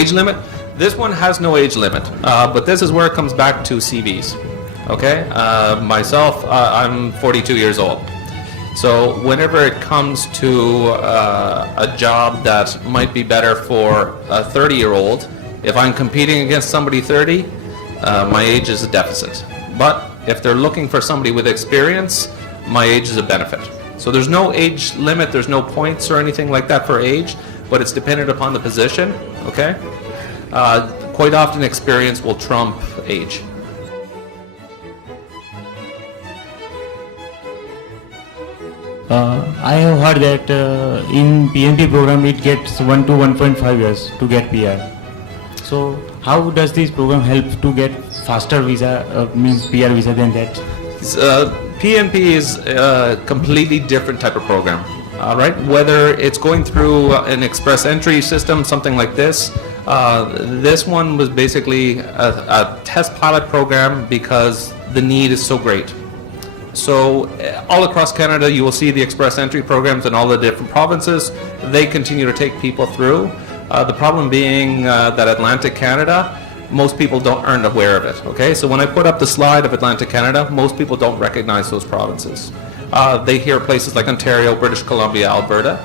Age limit? This one has no age limit, but this is where it comes back to CVs. Okay, myself, I'm 42 years old. So whenever it comes to a job that might be better for a 30-year-old, if I'm competing against somebody 30, my age is a deficit. But if they're looking for somebody with experience, my age is a benefit. So there's no age limit, there's no points or anything like that for age, but it's dependent upon the position, okay? Quite often experience will trump age. I have heard that in PNP program it gets 1 to 1.5 years to get PR. So how does this program help to get faster visa, means PR visa than that? PNP is a completely different type of program. Right? Whether it's going through an express entry system, something like this, this one was basically a test pilot program because the need is so great. So all across Canada, you will see the express entry programs in all the different provinces. They continue to take people through. The problem being that Atlantic Canada, most people aren't aware of it. Okay, so when I put up the slide of Atlantic Canada, most people don't recognize those provinces. They hear places like Ontario, British Columbia, Alberta.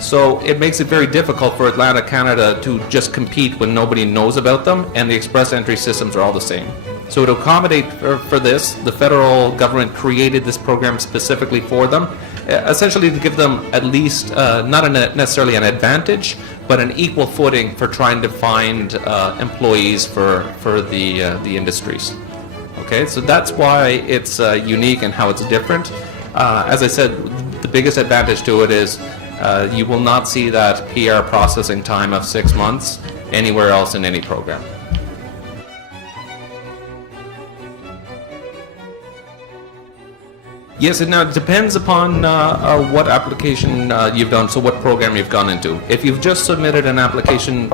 So it makes it very difficult for Atlantic Canada to just compete when nobody knows about them, and the express entry systems are all the same. So to accommodate for this, the federal government created this program specifically for them, essentially to give them at least, not necessarily an advantage, but an equal footing for trying to find employees for the industries. Okay, so that's why it's unique and how it's different. As I said, the biggest advantage to it is you will not see that PR processing time of 6 months anywhere else in any program. Yes, it now depends upon what application you've done, so what program you've gone into. If you've just submitted an application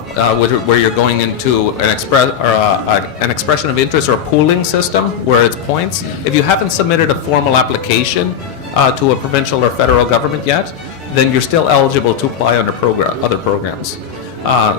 where you're going into an expression of interest or a pooling system where it's points, if you haven't submitted a formal application to a provincial or federal government yet, then you're still eligible to apply under other programs.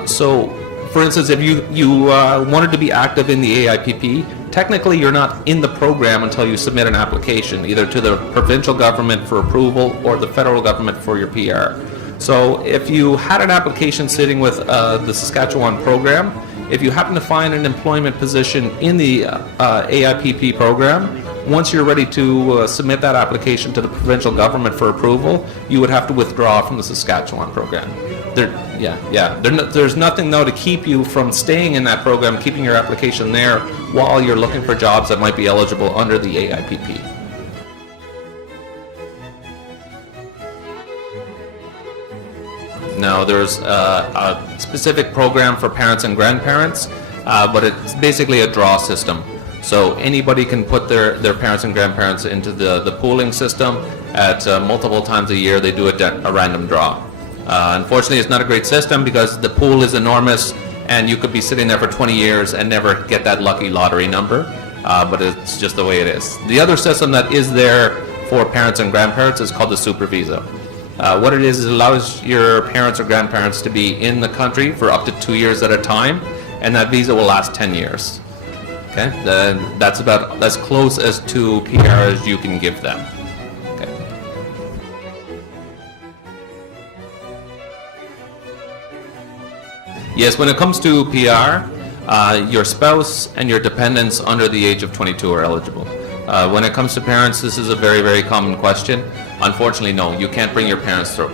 So, for instance, if you wanted to be active in the AIPP, technically you're not in the program until you submit an application, either to the provincial government for approval or the federal government for your PR. So if you had an application sitting with the Saskatchewan program, if you happen to find an employment position in the AIPP program, once you're ready to submit that application to the provincial government for approval, you would have to withdraw from the Saskatchewan program. There's nothing though to keep you from staying in that program, keeping your application there while you're looking for jobs that might be eligible under the AIPP. Now there's a specific program for parents and grandparents, but it's basically a draw system. So anybody can put their parents and grandparents into the pooling system at multiple times a year. They do a random draw. Unfortunately, it's not a great system because the pool is enormous and you could be sitting there for 20 years and never get that lucky lottery number, but it's just the way it is. The other system that is there for parents and grandparents is called the Super Visa. What it is, it allows your parents or grandparents to be in the country for up to 2 years at a time, and that visa will last 10 years. Okay, then that's about as close as to PR as you can give them. Okay. Yes, when it comes to PR, your spouse and your dependents under the age of 22 are eligible. When it comes to parents, this is a very, very common question. Unfortunately, no, you can't bring your parents through.